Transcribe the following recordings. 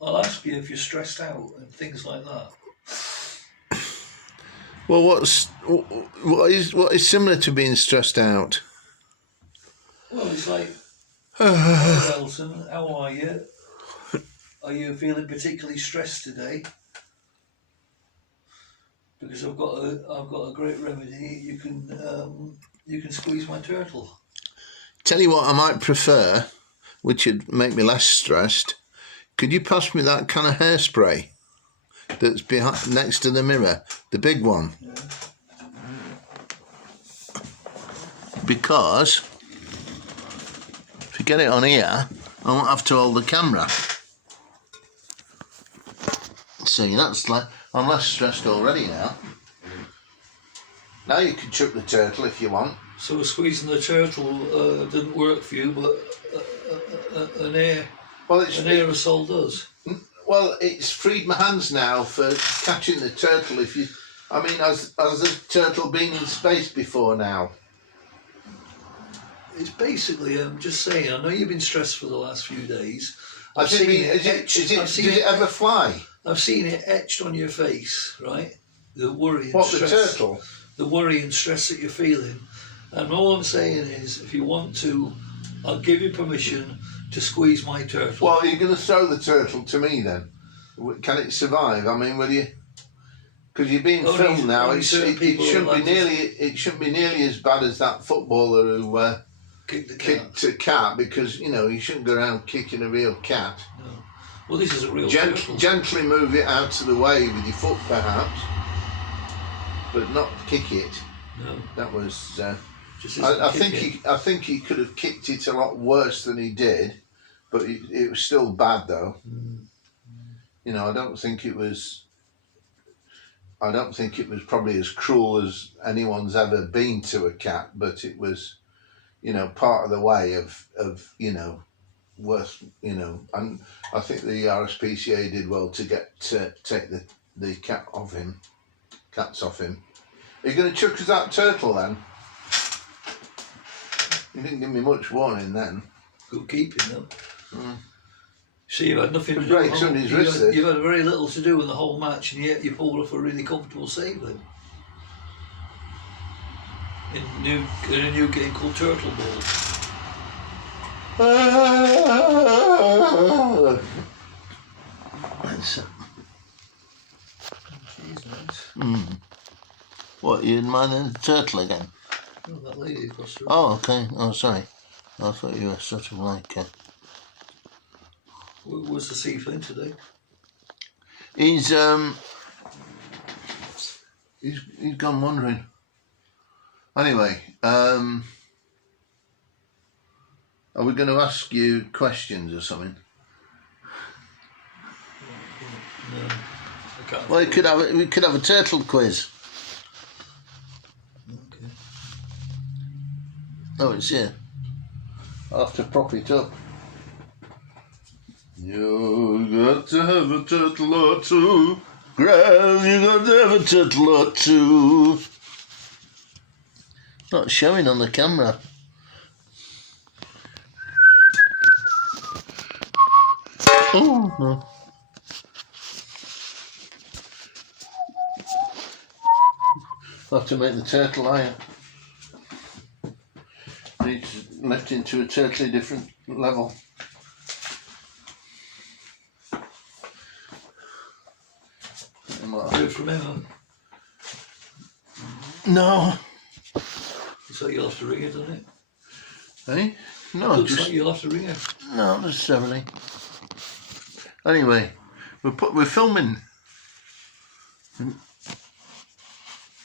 I'll ask you if you're stressed out and things like that. Well, what is similar to being stressed out? Well, it's like, hello, Elton, how are you? Are you feeling particularly stressed today? Because I've got a great remedy. You can squeeze my turtle. Tell you what, I might prefer, which would make me less stressed. Could you pass me that kind of hairspray that's behind next to the mirror, the big one? Yeah. Because if you get it on here, I won't have to hold the camera. See, that's like, I'm less stressed already now. Now you can chuck the turtle if you want. So squeezing the turtle didn't work for you, but an aerosol does. Well, it's freed my hands now for catching the turtle. Has the turtle been in space before now? It's basically, I'm just saying, I know you've been stressed for the last few days. Does it ever fly? I've seen it etched on your face, right? The worry and stress. The turtle? The worry and stress that you're feeling. And all I'm saying is, if you want to, I'll give you permission to squeeze my turtle. Well, you're going to throw the turtle to me then? Can it survive? I mean, will you? Because you're being filmed now. It shouldn't be nearly as bad as that footballer who kicked a cat, because you shouldn't go around kicking a real cat. No. Well, this is a real turtle. Gently move it out of the way with your foot, perhaps, but not kick it. No. That was. I think he could have kicked it a lot worse than he did, but it was still bad though. Mm. I don't think it was probably as cruel as anyone's ever been to a cat, but it was, part of the way of worth, and I think the RSPCA did well to take the cats off him. Are you going to chuck us that turtle then? You didn't give me much warning then. Good keeping them. Mm. So you've had nothing to do. You've had very little to do in the whole match, and yet you pulled off a really comfortable save then. In a new game called Turtle Ball. What, you minding the turtle again? Oh, that lady across the room. Oh, okay. Oh, sorry. I thought you were sort of like... Where's the seaflame today? He's gone wandering. Anyway, are we going to ask you questions or something? No, I can't. Well, we could have a turtle quiz. Okay. Oh, it's here. I'll have to prop it up. You got to have a turtle or two. Graeme, you got to have a turtle or two. Not showing on the camera. Oh, no. I'll have to make the turtle higher. Needs left into a totally different level. Do it from here. No. So you'll have to ring it, doesn't it? Eh? No, Looks like you'll have to ring it. No, not necessarily. Anyway, we're filming.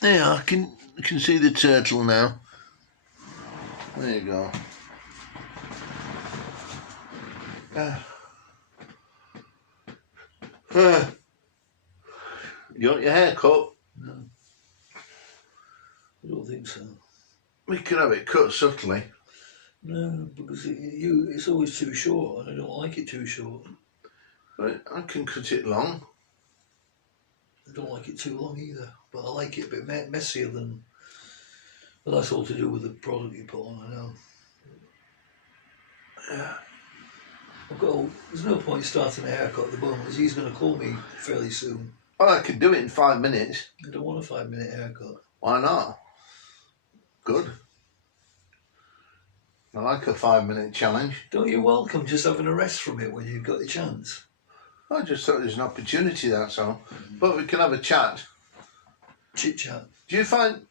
There, I can see the turtle now. There you go. You want your hair cut? No. I don't think so. We could have it cut subtly. No, because it's always too short, and I don't like it too short. But I can cut it long. I don't like it too long either, but I like it a bit messier than... But that's all to do with the product you put on, I know. Yeah. There's no point starting a haircut at the moment, as he's going to call me fairly soon. Well, I could do it in 5 minutes. I don't want a 5-minute haircut. Why not? Good. I like a 5-minute challenge. Don't you welcome just having a rest from it when you've got the chance? I just thought there's an opportunity, that's all. But we can have a chat. Chit chat. Do you find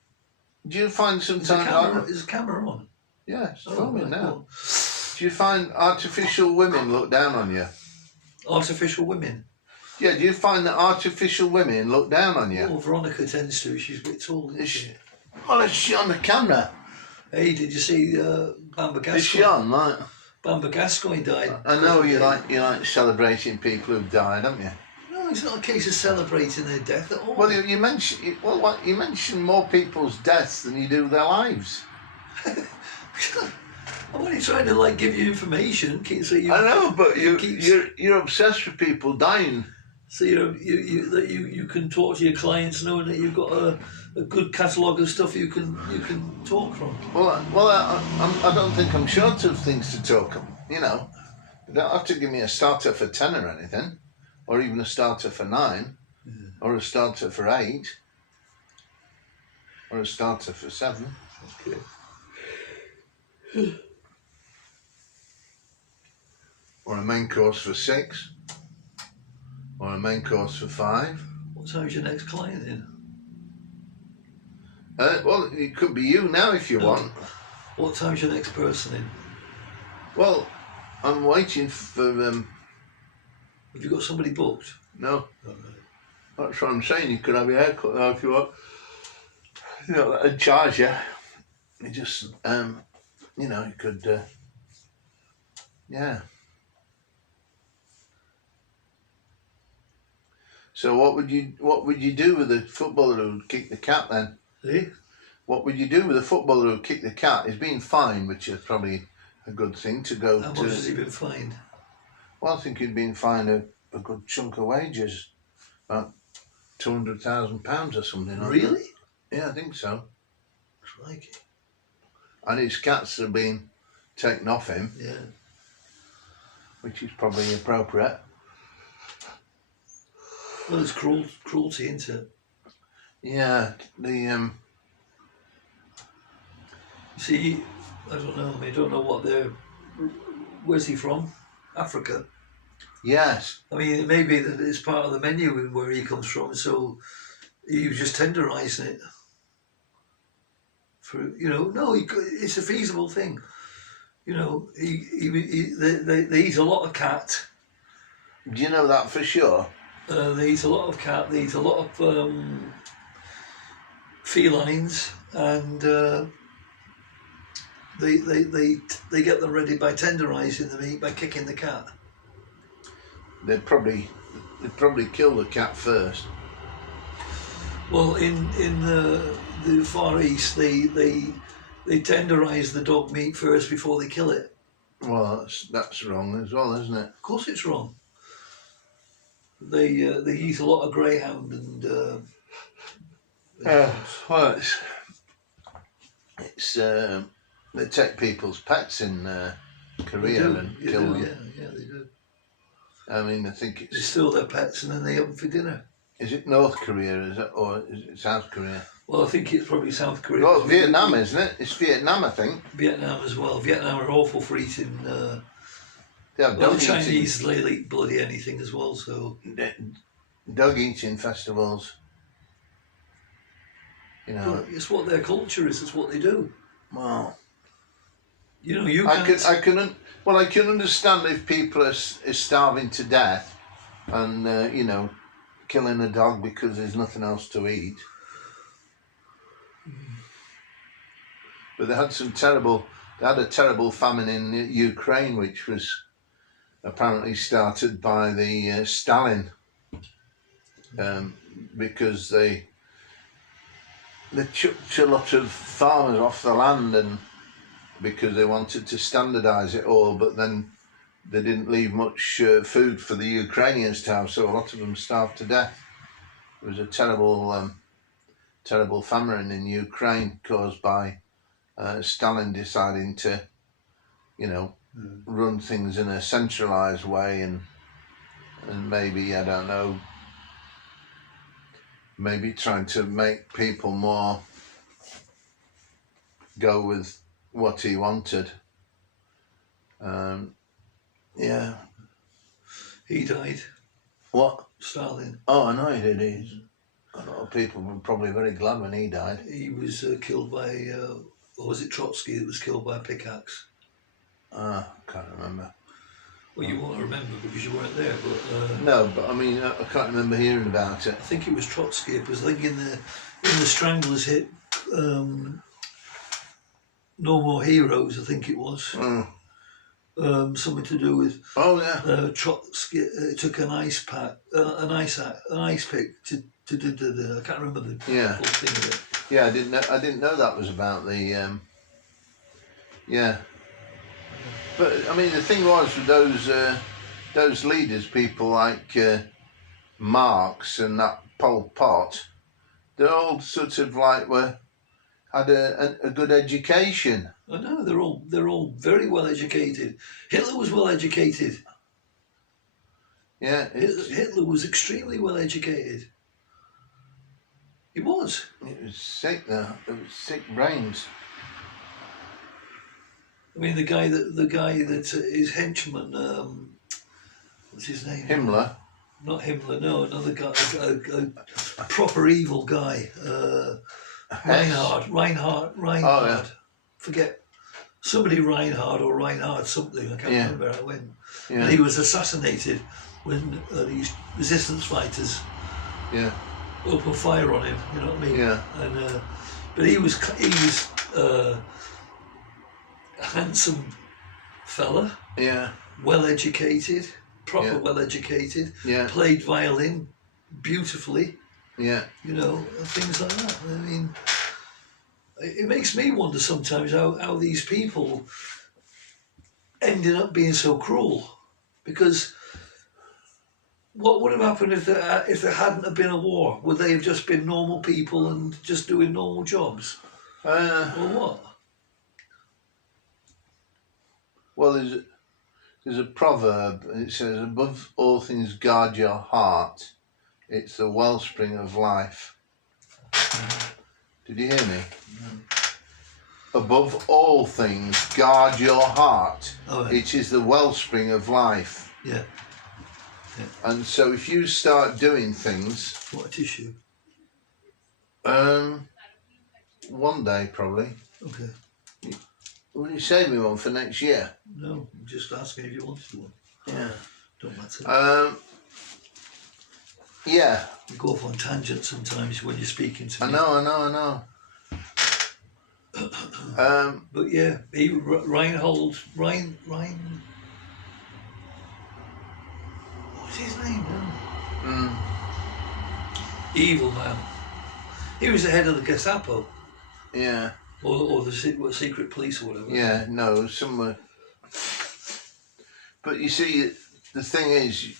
sometimes... Is the camera on? Yeah, it's filming now. Cool. Do you find artificial women look down on you? Artificial women? Yeah, do you find that artificial women look down on you? Well, Veronica tends to. She's a bit tall, isn't she? Well, is she on the camera? Hey, did you see Bamba Gascoigne? Is she on, like? Bamba Gascoigne died. I know you like celebrating people who've died, don't you? No, it's not a case of celebrating their death at all. Well, you mention more people's deaths than you do their lives. I'm only trying to give you information. So I know, but you're obsessed with people dying. So you can talk to your clients knowing that you've got a good catalogue of stuff you can talk from. Well, I don't think I'm short of things to talk them. You know, you don't have to give me a starter for 10 or anything, or even a starter for 9, or a starter for 8, or a starter for 7. Okay. Or a main course for 6, or a main course for 5. What time's your next client in? Well, it could be you now if you want. What time's your next person in? Well, I'm waiting for... Have you got somebody booked? No. Oh, right. That's what I'm saying. You could have your haircut now if you want. You know, I'd charge you. You just, you could, yeah. So what would you do with a footballer who kicked the cat then? Eh? What would you do with a footballer who kicked the cat? He's been fined, which is probably a good thing to go How to. much has he been fined? Well, I think he'd been fined a good chunk of wages, about £200,000 or something. Really? Yeah, I think so. Crikey. And his cats have been taken off him. Yeah. Which is probably appropriate. Well, it's cruelty, isn't it? Yeah, You see, I don't know. I don't know what they're. Where's he from? Africa. Yes. I mean, it may be that it's part of the menu where he comes from, so he was just tenderising it. It's a feasible thing. They eat a lot of cat. Do you know that for sure? They eat a lot of cat. They eat a lot of felines, and they get them ready by tenderising the meat by kicking the cat. They'd probably kill the cat first. Well, in the Far East, they tenderise the dog meat first before they kill it. Well, that's wrong as well, isn't it? Of course, it's wrong. They eat a lot of greyhound and. Well, it's they take people's pets in Korea and kill them. Yeah, they do. I mean, I think it's... They steal their pets and then they have them for dinner. Is it North Korea, or is it South Korea? Well, I think it's probably South Korea. Well, Vietnam, isn't it? It's Vietnam, I think. Vietnam as well. Vietnam are awful for eating... the Chinese, they eat bloody anything as well, so... Dog eating festivals. But it's what their culture is, it's what they do. Well... I can understand if people are starving to death and, killing a dog because there's nothing else to eat. But they had a terrible famine in Ukraine, which was apparently started by the Stalin, because they chucked a lot of farmers off the land and because they wanted to standardise it all, but then they didn't leave much food for the Ukrainians to have, so a lot of them starved to death. It was a terrible famine in Ukraine caused by Stalin deciding to, run things in a centralised way, and maybe, I don't know, maybe trying to make people more go with what he wanted. Yeah. He died. What? Stalin. Oh, I know he did. A lot of people were probably very glad when he died. He was killed by, or was it Trotsky that was killed by a pickaxe? I can't remember. Well, you won't remember because you weren't there, but... no, but I mean, I can't remember hearing about it. I think it was Trotsky, because I think in the Stranglers hit, No More Heroes, I think it was. Something to do with... Oh, yeah. Trotsky took an ice pick to I can't remember the whole thing of it. Yeah, I didn't know that was about the... yeah. But I mean, the thing was with those leaders, people like Marx and that Pol Pot, they're all sort of like had a good education. I know, they're all very well educated. Hitler was well educated. Yeah, Hitler was extremely well educated. He was. It was sick though. It was sick brains. I mean, the guy that his henchman, what's his name? Himmler. Not Himmler, no, another guy, a proper evil guy. Reinhard. Oh, yeah. Forget, somebody Reinhard or Reinhard something, I can't remember how it went. Yeah. And he was assassinated when these resistance fighters opened fire on him, you know what I mean? Yeah. And, but he was a handsome fella. Yeah. Well educated, well educated. Yeah. Played violin beautifully. Yeah. You know, and things like that. I mean, it makes me wonder sometimes how these people ended up being so cruel, because what would have happened if there hadn't have been a war? Would they have just been normal people and just doing normal jobs, or what? Well, there's a proverb, and it says, "Above all things, guard your heart. It's the wellspring of life." Did you hear me? Above all things, guard your heart. Oh, yeah. It is the wellspring of life. Yeah. And so if you start doing things... What a tissue? One day, probably. Okay. Will you save me one for next year? No, I'm just asking if you wanted one. Yeah. Don't matter. Yeah. You go off on tangents sometimes when you're speaking to me. I know. But yeah, Reinhold. What's his name now? Evil man. He was the head of the Gestapo. Yeah. Or the secret police or whatever. Yeah, no, somewhere. But you see, the thing is,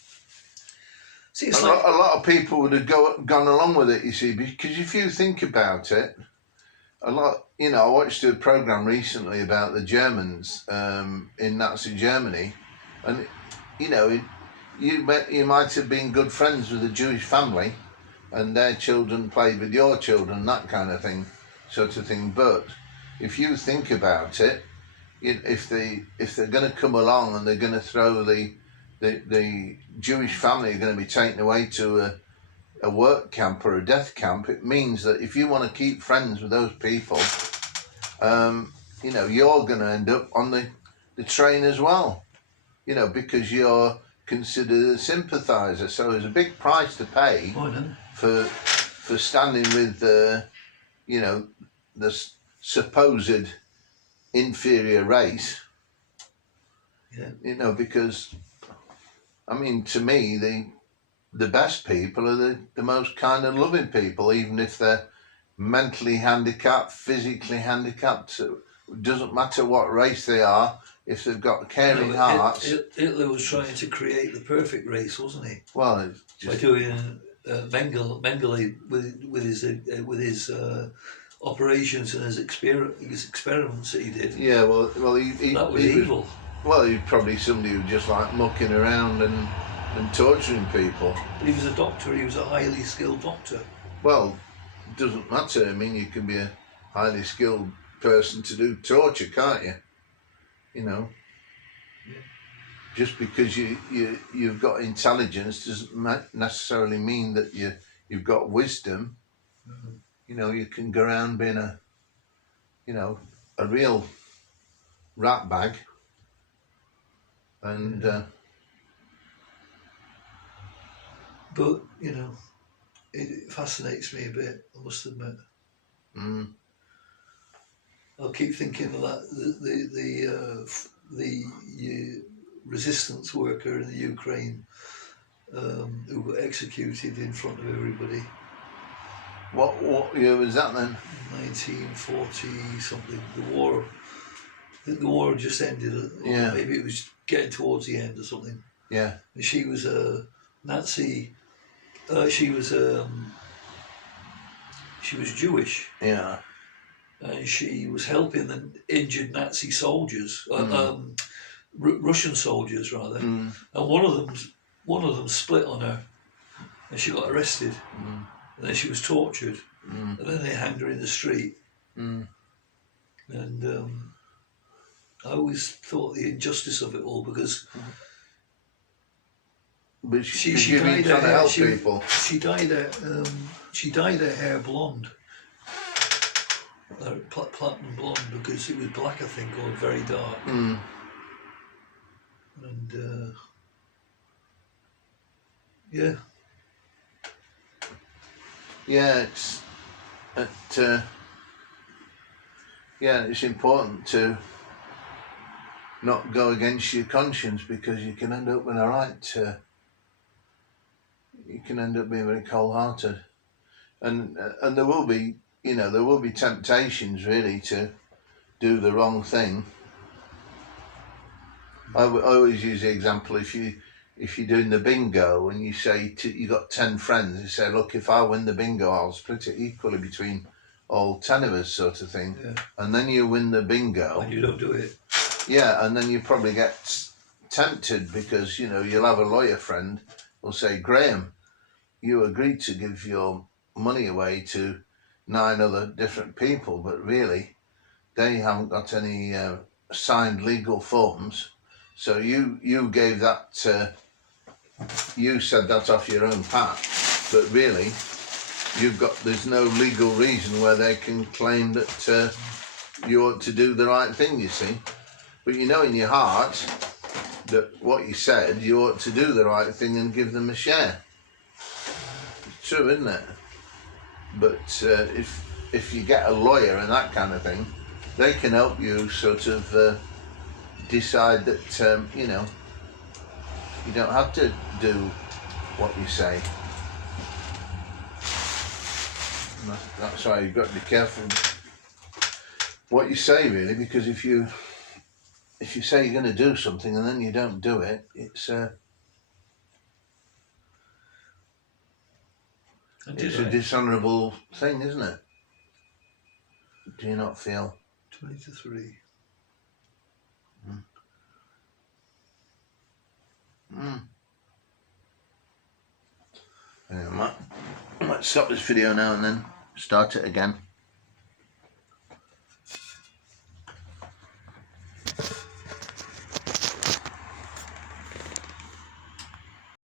a lot of people would have gone along with it, you see, because if you think about it, I watched a programme recently about the Germans in Nazi Germany, and, you might have been good friends with a Jewish family, and their children played with your children, that kind of thing, sort of thing. But if you think about it, if they're going to come along and they're going to throw the Jewish family are going to be taken away to a work camp or a death camp, it means that if you want to keep friends with those people, you're going to end up on the train as well, because you're considered a sympathiser. So there's a big price to pay for standing with the supposed inferior race. Yeah. Because I mean, to me, the best people are the most kind and loving people, even if they're mentally handicapped, physically handicapped. It doesn't matter what race they are, if they've got caring hearts. Hitler was trying to create the perfect race, wasn't he? Well, by doing Mengele with his operations and his experiments that he did. Yeah, well, he that was evil. Well, he's probably somebody who just like mucking around and torturing people. But he was a doctor. He was a highly skilled doctor. Well, it doesn't matter. I mean, you can be a highly skilled person to do torture, can't you? You know, Yeah. Just because you've got intelligence doesn't necessarily mean that you've got wisdom. Mm-hmm. You know, you can go around being a real rat bag, and but you know, it fascinates me a bit, I must admit. I'll keep thinking of that the resistance worker in the Ukraine who got executed in front of everybody. What year was that then? 1940 something. The war had just ended. Yeah. Maybe it was getting towards the end or something. Yeah. And she was a Nazi. She was Jewish. Yeah. And she was helping the injured Nazi soldiers, Russian soldiers rather. And one of them split on her, and she got arrested. And then she was tortured, and then they hanged her in the street. And I always thought the injustice of it all, because but she dyed her hair, she dyed her hair blonde. Platinum blonde, because it was black, I think, or very dark. And it's important to not go against your conscience, because you can end up in a right. You can end up being very cold-hearted, and there will be. There will be temptations really to do the wrong thing. I always use the example, if you're doing the bingo and you say you got 10 friends, you say, look, if I win the bingo, I'll split it equally between all 10 of us, sort of thing. Yeah. And then you win the bingo. And you don't do it. Yeah, and then you probably get tempted, because you'll have a lawyer friend who'll say, Graeme, you agreed to give your money away to 9 other different people, but really they haven't got any signed legal forms, so you gave that you said that off your own pat, but really there's no legal reason where they can claim that you ought to do the right thing, you see. But in your heart that what you said, you ought to do the right thing and give them a share. It's true, isn't it? But if you get a lawyer and that kind of thing, they can help you sort of decide that you don't have to do what you say. And that's why you've got to be careful what you say, really, because if you say you're going to do something and then you don't do it, it's a dishonourable thing, isn't it? Do you not feel? 20 to 3. Anyway, I might stop this video now and then start it again.